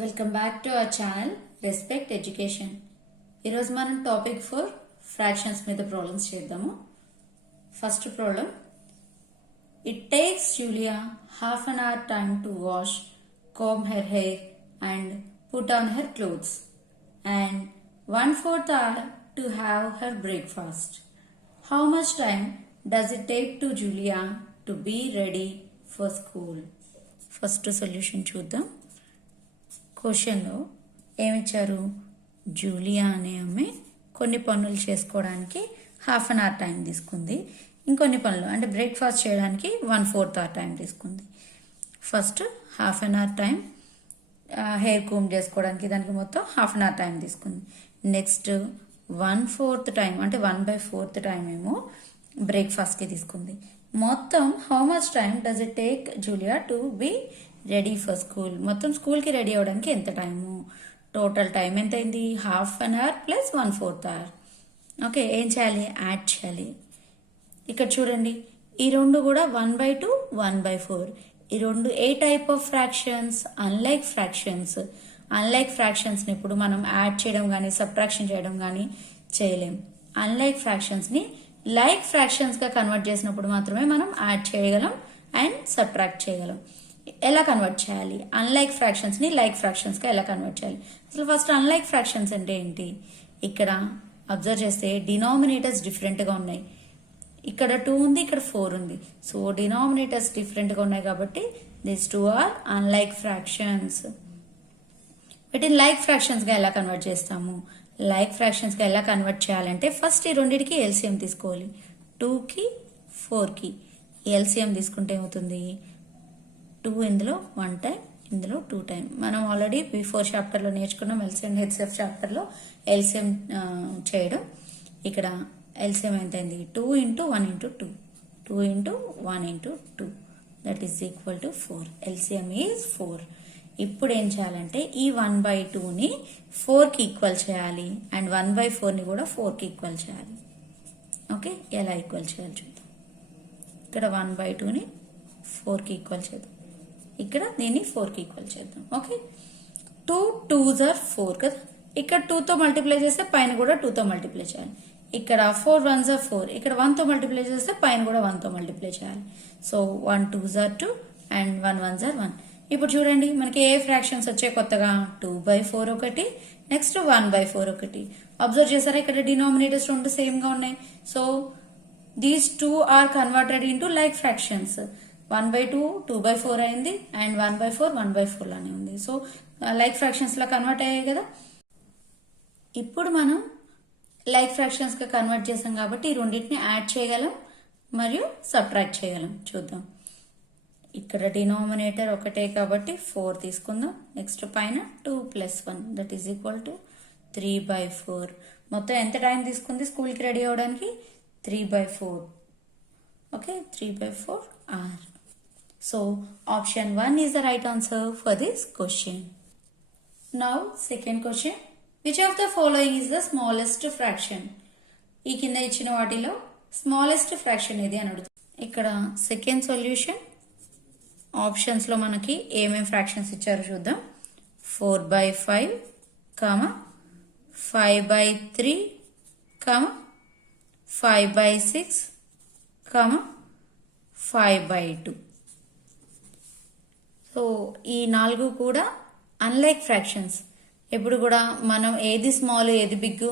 Welcome back to our channel Respect Education. ఈరోజు మనం topic 4 fractions మీద ప్రాబ్లమ్స్ చేద్దాము. First problem, it takes Julia half an hour time to wash, comb her hair and put on her clothes and 1/4 hour to have her breakfast. How much time does it take to Julia to be ready for school? First solution చూద్దాం. క్వశ్చన్లో ఏమిచ్చారు? Julia అనే ఆమె కొన్ని పనులు చేసుకోవడానికి half an hour time తీసుకుంది, ఇంకొన్ని పనులు అంటే బ్రేక్ఫాస్ట్ చేయడానికి 1/4 అవర్ టైం తీసుకుంది. First half an hour time hair comb చేసుకోవడానికి, దానికి మొత్తం హాఫ్ అన్ అవర్ టైం తీసుకుంది. నెక్స్ట్ 1/4 టైం అంటే 1/4 టైం ఏమో బ్రేక్ఫాస్ట్కి తీసుకుంది. మొత్తం how much time does it take Julia to be ready for school? మొత్తం స్కూల్కి రెడీ అవ్వడానికి ఎంత టైము? టోటల్ టైం ఎంత అయింది? Half an hour plus 1/4 hour. Okay, ఏం చేయాలి? యాడ్ చేయాలి. ఇక్కడ చూడండి, ఈ రెండు కూడా 1/2 1/4. ఈ రెండు ఏ type of fractions? Unlike fractions. Unlike ఫ్రాక్షన్స్ని ఇప్పుడు మనం యాడ్ చేయడం కానీ సబ్ట్రాక్షన్ చేయడం కానీ చేయలేం. అన్లైక్ ఫ్రాక్షన్స్ని లైక్ ఫ్రాక్షన్స్గా కన్వర్ట్ చేసినప్పుడు మాత్రమే మనం యాడ్ చేయగలం అండ్ సబ్ట్రాక్ట్ చేయగలం. ఎలా కన్వర్ట్ చేయాలి? అన్లైక్ ఫ్రాక్షన్స్ని లైక్ ఫ్రాక్షన్స్గా ఎలా కన్వర్ట్ చేయాలి? అసలు ఫస్ట్ అన్లైక్ ఫ్రాక్షన్స్ అంటే ఏంటి? ఇక్కడ అబ్జర్వ్ చేస్తే డినామినేటర్స్ డిఫరెంట్గా ఉన్నాయి. ఇక్కడ 2 ఉంది, ఇక్కడ 4 ఉంది. సో డినామినేటర్స్ డిఫరెంట్గా ఉన్నాయి కాబట్టి దిస్ 2 ఆర్ అన్లైక్ ఫ్రాక్షన్స్. వీటిని లైక్ ఫ్రాక్షన్స్గా ఎలా కన్వర్ట్ చేస్తాము? లైక్ ఫ్రాక్షన్స్గా ఎలా కన్వర్ట్ చేయాలంటే ఫస్ట్ ఈ రెండింటికి ఎల్సిఎం తీసుకోవాలి. 2కి 4కి ఎల్సిఎం తీసుకుంటే ఏమవుతుంది? 2 ఇందులో 1 టైం, ఇందులో 2 టైం. మనం ఆల్రెడీ బిఫోర్ చాప్టర్లో నేర్చుకున్నాం ఎల్సిఎం హెచ్సిఎఫ్ చాప్టర్లో ఎల్సిఎం చేయడం. ఇక్కడ ఎల్సిఎం ఎంత అయింది? 2 × 1 × 2, 2 × 1 × 2 that is equal to 4. LCM is 4. ఇప్పుడు ఏం చేయాలంటే ఈ 1/2ని 4కి ఈక్వల్ చేయాలి అండ్ 1/4ని కూడా 4కి ఈక్వల్ చేయాలి. ఓకే, ఎలా ఈక్వల్ చేయాలి చూద్దాం. ఇక్కడ 1/2ని 4కి ఈక్వల్ చేద్దాం, ఇక్కడ దీన్ని 4కి ఈక్వల్ చేద్దాం. ఓకే, 2 2s are 4 కదా. ఇక్కడ 2తో మల్టిప్లై చేస్తే పైన కూడా 2తో మల్టిప్లై చేయాలి. ఇక్కడ 4 1s are 4, ఇక్కడ 1తో మల్టిప్లై చేస్తే పైన కూడా 1తో మల్టిప్లై చేయాలి. So 1 2s are 2 and 1 1s are 1. ఇప్పుడు చూడండి, మనకి ఏ ఫ్రాక్షన్స్ వచ్చాయి కొత్తగా? 2/4 ఒకటి, నెక్స్ట్ 1/4 ఒకటి. అబ్జర్వ్ చేశారా? ఇక్కడ డినామినేటర్స్ రెండు సేమ్ గా ఉన్నాయి. So these 2 are converted into like fractions. 1/2 2/4 అయింది అండ్ 1/4 1/4 లానే ఉంది. సో లైక్ ఫ్రాక్షన్స్ లా కన్వర్ట్ అయ్యాయి కదా. ఇప్పుడు మనం లైక్ ఫ్రాక్షన్స్ గా కన్వర్ట్ చేసాం కాబట్టి ఈ రెండింటిని యాడ్ చేయగలం మరియు సబ్ట్రాక్ట్ చేయగలం. చూద్దాం. ఇక్కడ డినామినేటర్ ఒకటే కాబట్టి 4 తీసుకుందాం. నెక్స్ట్ పైన 2 + 1 దట్ ఈస్ ఈక్వల్ టు 3/4. మొత్తం ఎంత టైం తీసుకుంది స్కూల్కి రెడీ అవ్వడానికి? 3/4. Okay, 3/4 hours. So option 1 is the right answer for this question. Now second question, which of the following is the smallest fraction? ఈ కింద ఇచ్చిన వాటిలో స్మాలెస్ట్ ఫ్రాక్షన్ ఏది అని అడుగుతుంది. ఇక్కడ సెకండ్ సొల్యూషన్ ఆప్షన్స్ లో మనకి ఏమేం ఫ్రాక్షన్స్ ఇచ్చారో చూద్దాం. 4/5, 5/3, 5/6, 5/2. సో ఈ 4 కూడా అన్లైక్ ఫ్రాక్షన్స్. ఎప్పుడు కూడా మనం ఏది స్మాల్ ఏది బిగ్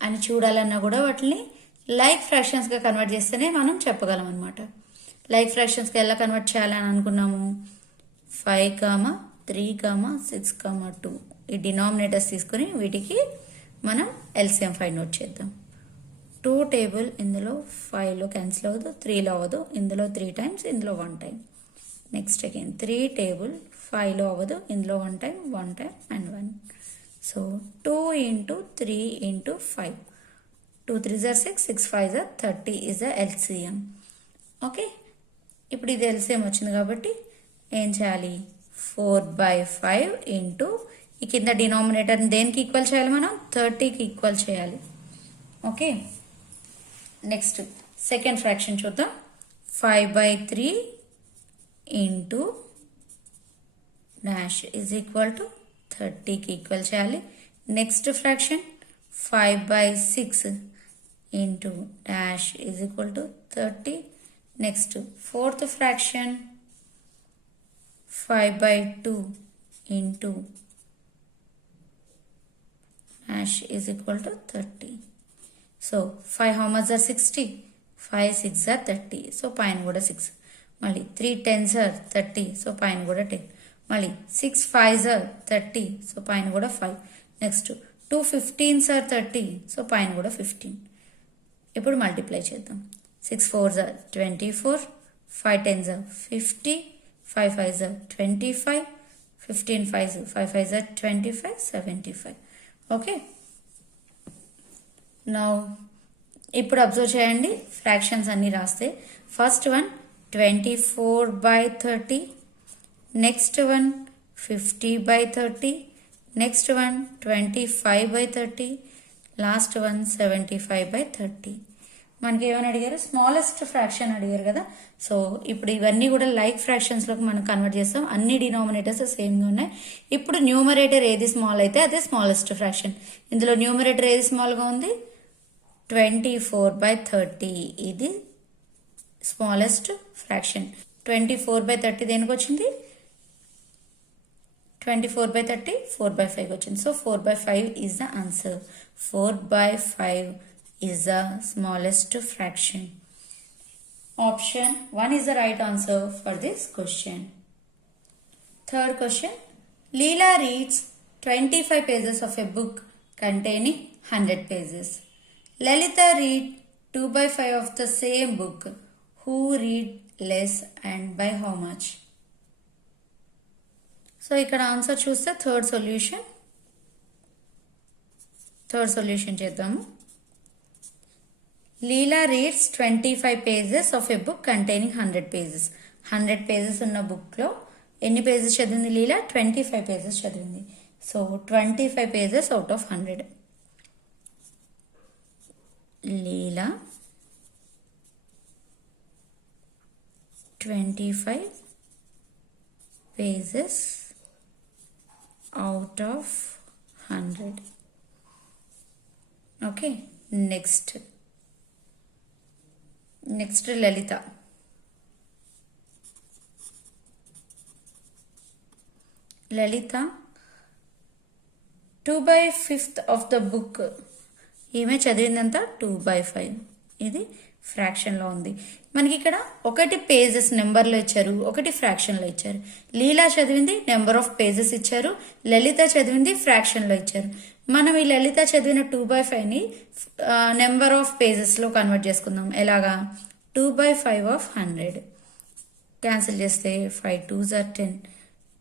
అని చూడాలన్నా కూడా వాటిని లైక్ ఫ్రాక్షన్స్గా కన్వర్ట్ చేస్తేనే మనం చెప్పగలం అనమాట. లైక్ ఫ్రాక్షన్స్కి ఎలా కన్వర్ట్ చేయాలని అనుకున్నాము? 5, 3, 6, 2 ఈ డినామినేటర్స్ తీసుకుని వీటికి మనం ఎల్సిఎం ఫైండ్ అవుట్ చేద్దాం. 2 టేబుల్ ఇందులో 5లో క్యాన్సిల్ అవ్వదు, 3లో అవ్వదు, ఇందులో 3 టైమ్స్, ఇందులో 1 టైం. నెక్స్ట్ అగైన్ 3 టేబుల్ 5లో అవ్వదు, ఇందులో 1 time and 1. So 2 × 3 × 5, 2 3s are 6, 6 5s are 30 is the LCM. Okay, ఇప్పుడు ఇది ఎల్సిఎం వచ్చింది కాబట్టి ఏం చేయాలి? 4/5 ఇంటూ ఈ కింద డినామినేటర్ని దేనికి ఈక్వల్ చేయాలి? మనం 30కి ఈక్వల్ చేయాలి. ఓకే, నెక్స్ట్ సెకండ్ ఫ్రాక్షన్ చూద్దాం. 5/3 into dash is equal to 30కి ఈక్వల్ చేయాలి. Next fraction 5/6 into dash is equal to 30. Next fourth fraction 5/2 into dash is equal to 30. So 5 how much are 60? 5 6 are 30. So పైన కూడా 6. మళ్ళీ 3 10s are 30. So పైన కూడా 10. మళ్ళీ 6 5s are 30. So పైన కూడా 5. Next 2 15s are 30. సో పైన కూడా 15. ఇప్పుడు మల్టిప్లై చేద్దాం. 6 4s are 24. 5 10s are 50. 5 5s are 25. 15 5s 5 5s are 25. 75. Okay. Now ఇప్పుడు అబ్జర్వ్ చేయండి, ఫ్రాక్షన్స్ అన్ని రాస్తే first one 24/30, next one 50/30, next one 25/30, last one 75/30. మనకి ఏమని అడిగారు? స్మాలెస్ట్ ఫ్రాక్షన్ అడిగారు కదా. సో ఇప్పుడు ఇవన్నీ కూడా లైక్ ఫ్రాక్షన్స్లోకి మనం కన్వర్ట్ చేస్తాం. అన్ని డినామినేటర్స్ సేమ్గా ఉన్నాయి. ఇప్పుడు న్యూమరేటర్ ఏది స్మాల్ అయితే అదే స్మాలెస్ట్ ఫ్రాక్షన్. ఇందులో న్యూమరేటర్ ఏది స్మాల్గా ఉంది? 24/30 ఇది స్మాలెస్ట్ ఫ్రాక్షన్. 24/30 దేనికి వచ్చింది? 24/30 4/5 వచ్చింది. So 4/5 is the answer. 4/5 is the smallest fraction. Option 1 is the right answer for this question. Third question. Leela reads 25 pages of a book containing 100 pages. Lalita read 2/5 of the same book. Who read less and by how much? So ఇక్కడ answer చూస్తే third solution చేద్దాము. Leela reads 25 pages of a book containing 100 pages. 100 pages ఉన్న బుక్లో ఎన్ని pages చదివింది Leela? 25 pages చదివింది. So 25 pages out of 100. Leela 25 pages out of 100. Okay, next Lalita. Lalita 2/5 of the book. ఈమె చదివిందంతా 2/5. ఇది ఫ్రాక్షన్లో ఉంది. మనకి ఇక్కడ ఒకటి పేజెస్ నెంబర్లో ఇచ్చారు, ఒకటి ఫ్రాక్షన్లో ఇచ్చారు. లీలా చదివింది నెంబర్ ఆఫ్ పేజెస్ ఇచ్చారు, లలిత చదివింది ఫ్రాక్షన్లో ఇచ్చారు. మనం ఈ లలిత చదివిన 2/5ని నెంబర్ ఆఫ్ పేజెస్లో కన్వర్ట్ చేసుకుందాం. ఎలాగా? 2/5 of 100 క్యాన్సిల్ చేస్తే 5 2s are 10,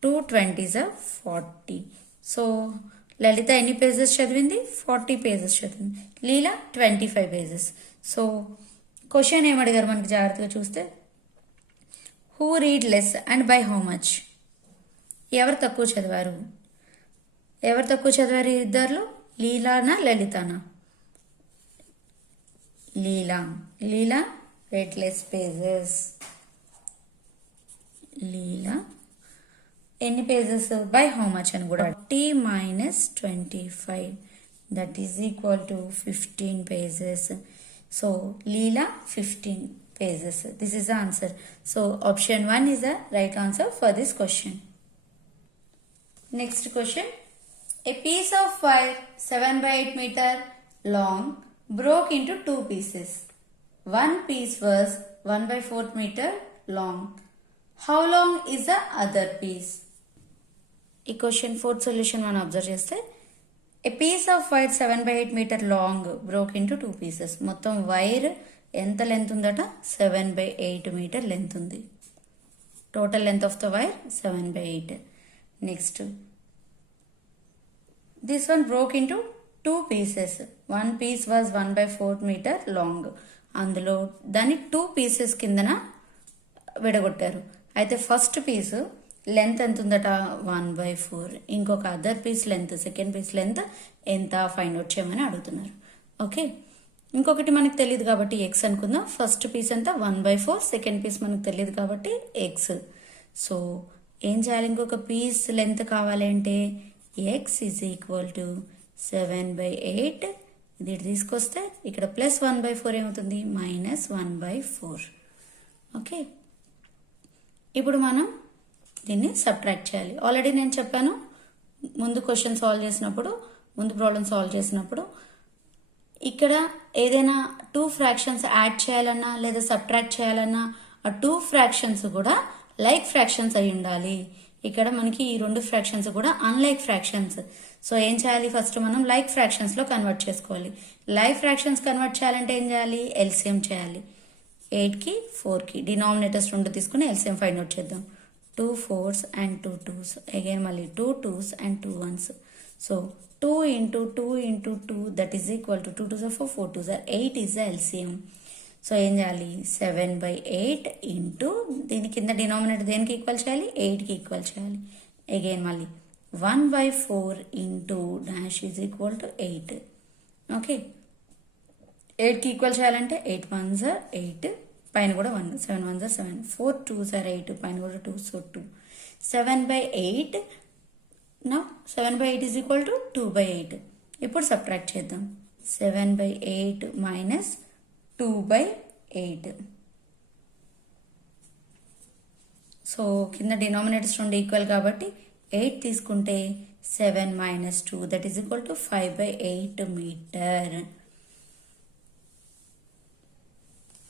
2 20s are 40. So లలిత ఎన్ని పేజెస్ చదివింది? 40 pages చదివింది. లీలా 25 pages. సో క్వశ్చన్ ఏమడిగారు మనకి జాగ్రత్తగా చూస్తే, who read less and by how much? ఎవరు తక్కువ చదివారు ఇద్దరిలో? లీలానా లలితానా? లీలా read less pages. లీలా ఎన్ని పేజెస్? బై హౌ మచ్ అని కూడా 40 - 25 that is equal to 15 pages. So Leela 15 pages. This is the answer. So option 1 is the right answer for this question. Next question. A piece of wire 7/8 meter long broke into 2 pieces. One piece was 1/4 meter long. How long is the other piece? ఈ question fourth solution మనం observe చేస్తే, a piece of wire 7/8 meter long broke into 2 pieces. మొత్తం wire ఎంత length ఉందట? 7/8 meter length ఉంది. Total length of the wire 7/8. Next this one broke into 2 pieces. One piece was 1/4 meter long. అందులో దాన్ని 2 pieces కిందన విడగొట్టారు. అయితే ఫస్ట్ పీస్ లెంత్ ఎంత ఉందట? 1/4. ఇంకొక other piece length, second piece length ఎంత ఫైండ్ అవుట్ చేయమని అడుగుతున్నారు. ఓకే, ఇంకొకటి మనకు తెలియదు కాబట్టి ఎక్స్ అనుకుందాం. ఫస్ట్ పీస్ ఎంత? 1/4. సెకండ్ పీస్ మనకు తెలియదు కాబట్టి ఎక్స్. సో ఏం చేయాలి? ఇంకొక పీస్ లెంత్ కావాలి అంటే x ఈజ్ ఈక్వల్ టు 7/8. ఇది తీసుకొస్తే ఇక్కడ +1/4 ఏమవుతుంది, -1/4. ఓకే, ఇప్పుడు మనం దీన్ని సబ్ట్రాక్ట్ చేయాలి. ఆల్రెడీ నేను చెప్పాను, ముందు క్వశ్చన్ సాల్వ్ చేసినప్పుడు, ముందు ప్రాబ్లం సాల్వ్ చేసినప్పుడు ఇక్కడ ఏదైనా 2 ఫ్రాక్షన్స్ యాడ్ చేయాలన్నా లేదా సబ్ట్రాక్ట్ చేయాలన్నా ఆ 2 ఫ్రాక్షన్స్ కూడా లైక్ ఫ్రాక్షన్స్ అయి ఉండాలి. ఇక్కడ మనకి ఈ 2 ఫ్రాక్షన్స్ కూడా అన్లైక్ ఫ్రాక్షన్స్. సో ఏం చేయాలి, ఫస్ట్ మనం లైక్ ఫ్రాక్షన్స్ లో కన్వర్ట్ చేసుకోవాలి. లైక్ ఫ్రాక్షన్స్ కన్వర్ట్ చేయాలంటే ఏం చేయాలి, ఎల్సిఎం చేయాలి. 8కి 4కి డినామినేటర్స్ 2 తీసుకుని ఎల్సిఎం ఫైండ్ అవుట్ చేద్దాం. 2 4s and 2 2s, అగైన్ మళ్ళీ 2 2s and 2 1s. So 2 into 2 into 2 that is equal to 2 2s are 4, 4 2s are 8 is the LCM. So ఏం చేయాలి, 7/8 ఇంటూ దీని కింద డినామినేటర్ దేనికి ఈక్వల్ చేయాలి, 8కి ఈక్వల్ చేయాలి. అగైన్ మళ్ళీ 1/4 into dash is equal to 8. Okay, 8కి ఈక్వల్ చేయాలంటే 8 1s are 8, పైన కూడా 1, 7 1s are 7, 4 2s are 8, పైన కూడా 2, so 2. 7/8. Now 7/8 is equal to 2/8. ఇప్పుడు సబ్ట్రాక్ట్ చేద్దాం. 7/8 minus 2/8. సో కింద డినామినేటర్స్ 2 ఈక్వల్ కాబట్టి 8 తీసుకుంటే 7 minus 2 that is equal to 5/8 metre.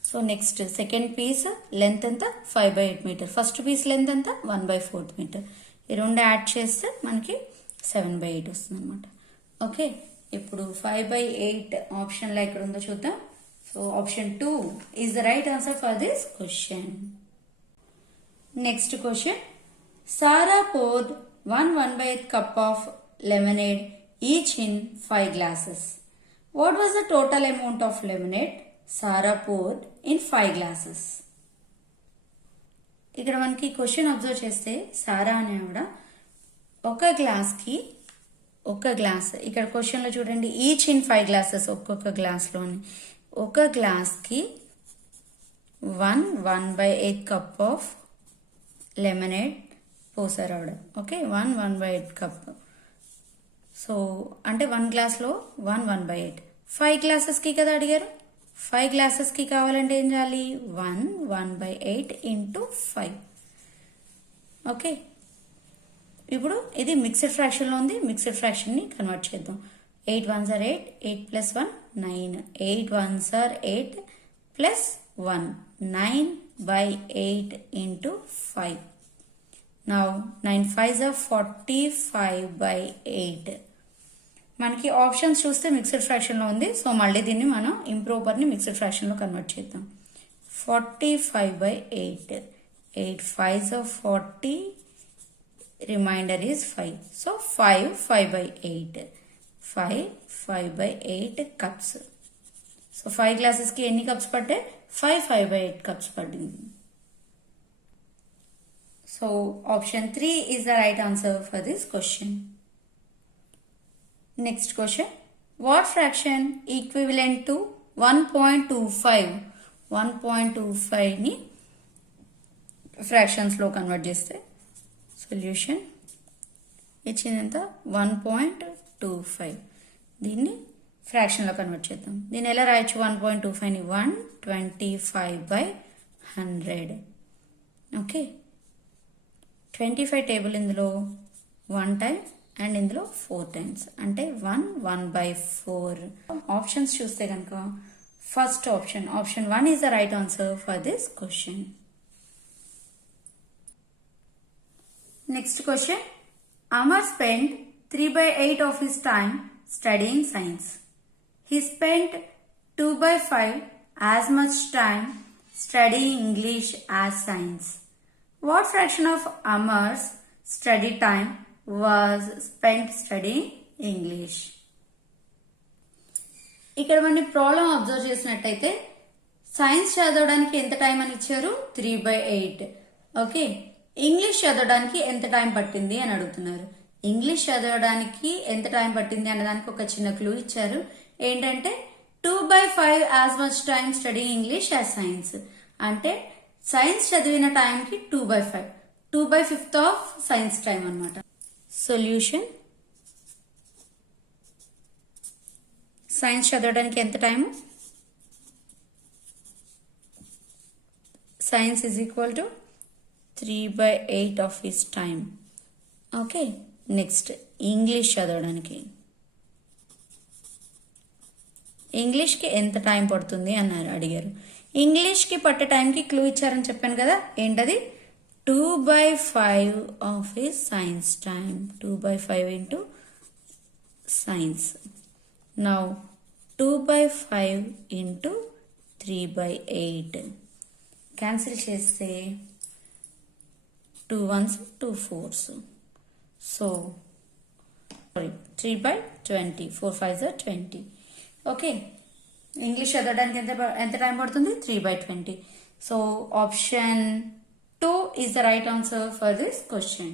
So next second piece length ఎంత, 5/8 మీటర్. ఫస్ట్ పీస్ లెంత్ ఎంత, 1/4 మీటర్. ఈ 2 యాడ్ చేస్తే మనకి 7/8 వస్తుంది అనమాట. ఓకే, ఇప్పుడు 5/8 ఆప్షన్ లో ఎక్కడ ఉందో చూద్దాం. So option 2 is the right answer for this question. Next question, Sarah poured 1/8 cup of lemonade each in 5 glasses. What was the total amount of lemonade Sarah poured in 5 glasses? ఇక్కడ మనకి question observe చేస్తే సారా అనే ఆవిడ ఒక glass, ఇక్కడ question లో చూడండి, each in 5 glasses, ఒక్కొక్క గ్లాస్ లోని ఒక గ్లాస్ కి 1/8 కప్ ఆఫ్ లెమనేడ్ పోసారు ఆవిడ. Okay, 1/8 cup. సో అంటే 1 గ్లాస్ లో 1/8. 5 glasses కి కదా అడిగారు, 5 glasses కి కావాలంటే ఏం చేయాలి, 1/8 ఇంటూ 5. ఓకే, ఇప్పుడు ఇది మిక్స్డ్ ఫ్రాక్షన్ లో ఉంది, మిక్స్డ్ ఫ్రాక్షన్ ని కన్వర్ట్ చేద్దాం. 8 1s are 8, 8 plus 1 9, 8 1s are 8 plus 1, 9/8 into 5. Now 9 5s are 45/8. మనకి ఆప్షన్స్ చూస్తే మిక్స్డ్ ఫ్రాక్షన్ లో ఉంది. సో మళ్ళీ దీన్ని మనం ఇంప్రోపర్ ని మిక్స్డ్ ఫ్రాక్షన్ లో కన్వర్ట్ చేద్దాం. 45/8, 8 5s are 40, reminder is 5. So 5/8, 5/8 cups. So 5 glasses కి ఎన్ని కప్స్ పట్టాయి, 5/8 కప్స్ పడింది. So option 3 is the right answer for this question. Next question, what fraction equivalent to 1.25? 1.25 ని ఫ్రాక్షన్స్ లో కన్వర్ట్ చేస్తే సొల్యూషన్ ఇచ్చిందంత 1.25. దీన్ని ఫ్రాక్షన్ లో కన్వర్ట్ చేద్దాం. దీన్ని ఎలా రాయొచ్చు, 1.25 ని 125/100. ఓకే, 25 టేబుల్ ఇందులో 1 టైం అండ్ ఇందులో 4 times, అంటే 1/4. ఆప్షన్స్ చూస్తే కనుక first option 1 is the right answer for this question. Next question, Amar spent 3/8 of his time studying science. He spent 2/5 as much time studying English as science. What fraction of Amar's study time was spent studying English? ఇక్కడ మన problem observe చేసినట్టయితే science చదవడానికి ఎంత time అని ఇచ్చారు, 3/8. Okay, English చదవడానికి ఎంత time పట్టింది అని అడుగుతున్నారు. ఇంగ్లీష్ చదవడానికి ఎంత టైం పట్టింది అన్నదానికి ఒక చిన్న క్లూ ఇచ్చారు. ఏంటంటే 2/5 as much time studying English as science. అంటే సైన్స్ చదివిన టైంకి 2/5, 2/5 ఆఫ్ సైన్స్ టైం అనమాట. సొల్యూషన్ సైన్స్ చదవడానికి ఎంత time? Science is equal to 3/8 of his time. Okay, next English చదవడానికి ఇంగ్లీష్కి ఎంత టైం పడుతుంది అడిగారు. ఇంగ్లీష్కి పట్టే టైంకి క్లూ ఇచ్చారని చెప్పాను కదా, ఏంటది? 2/5 of his science time. 2/5 into science. Now 2/5 into 3/8 cancel చేస్తే 2 1s 2 4s. So 3/20. 4 5s are 20. Okay, English చదవడానికి ఎంత టైం పడుతుంది? 3/20. So option 2 is the right answer for this question.